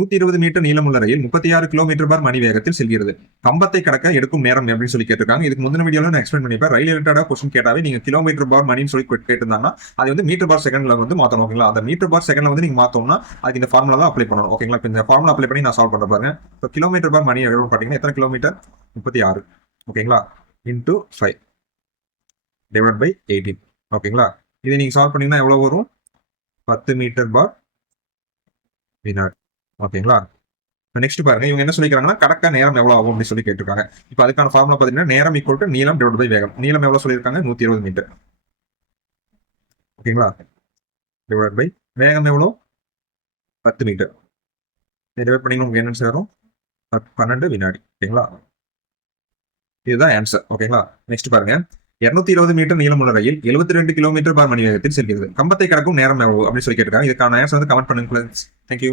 120 metre நீளமுள்ள ரயில் 36 kilometre per மணி வேகத்தில் செல்கிறது. கம்பத்தை கடக்க எடுக்கும் நேரம் அப்படின்னு சொல்லி கேட்டிருக்காங்க. இதுக்கு முந்தின வீடியோல நான் எக்ஸ்பிளைன் பண்ணிப்பேன். ரயில் ரிலேட்டடா கொஸ்டின் கேட்டாவே நீங்க கிலோமீட்டர் பார் மணின்னு சொல்லி கேட்டிருந்தாங்கன்னா அது வந்து மீட்டர் பார் செகண்ட்ல வந்து மாத்தணும். ஓகேங்களா? அந்த மீட்டர் பார் செகண்ட்ல வந்து நீங்க மாத்தோம்னா அதுக்கு இந்த ஃபார்முலா தான் அப்ளை பண்ணணும். ஓகேங்களா? இப்போ இந்த ஃபார்முலா அப்ளை பண்ணி நான் சால்வ் பண்ற பாருங்க. இப்போ கிலோமீட்டர் பார் மணி எவ்வளவு பாத்தீங்கன்னா எத்தனை கிலோமீட்டர்? 36. ஓகேங்களா? Into 5 divide by 18. ஓகேங்களா? இதை நீங்க சால்வ் பண்ணீங்கன்னா எவ்வளவு வரும்? 10 மீட்டர் பார் வினாடி. ஓகேங்களா? நெக்ஸ்ட் பாருங்க, இவங்க என்ன சொல்லிக்கிறாங்கன்னா கடக்க நேரம் எவ்வளவு ஆகும் அப்படின்னு சொல்லி கேட்டிருக்காங்க. இப்போ அதுக்கான ஃபார்முலா பாத்தீங்கன்னா நேரம் ஈக்குவல் டு நீளம் டிவைட் பை வேகம். நீளம் எவ்வளவு சொல்லியிருக்காங்க? 120 மீட்டர். ஓகேங்களா? டிவைட் பை வேகம் எவ்வளவு? 10 மீட்டர். டிவைட் பண்ணீங்கன்னா உங்களுக்கு என்ன வரும்? 12 வினாடி. ஓகேங்களா? இதுதான் ஆன்சர். ஓகேங்களா? நெக்ஸ்ட் பாருங்க, 220 மீட்டர் நீளமுள்ள ரயில் 72 கிலோமீட்டர் பர் மணி வேகத்தில் செல்கிறது. கம்பத்தை கடக்கும் நேரம் எவ்வளவு அப்படின்னு சொல்லி கேட்டிருக்காங்க. இதுக்கான ஆன்சர் வந்து கமெண்ட் பண்ணுங்க. தேங்க்யூ.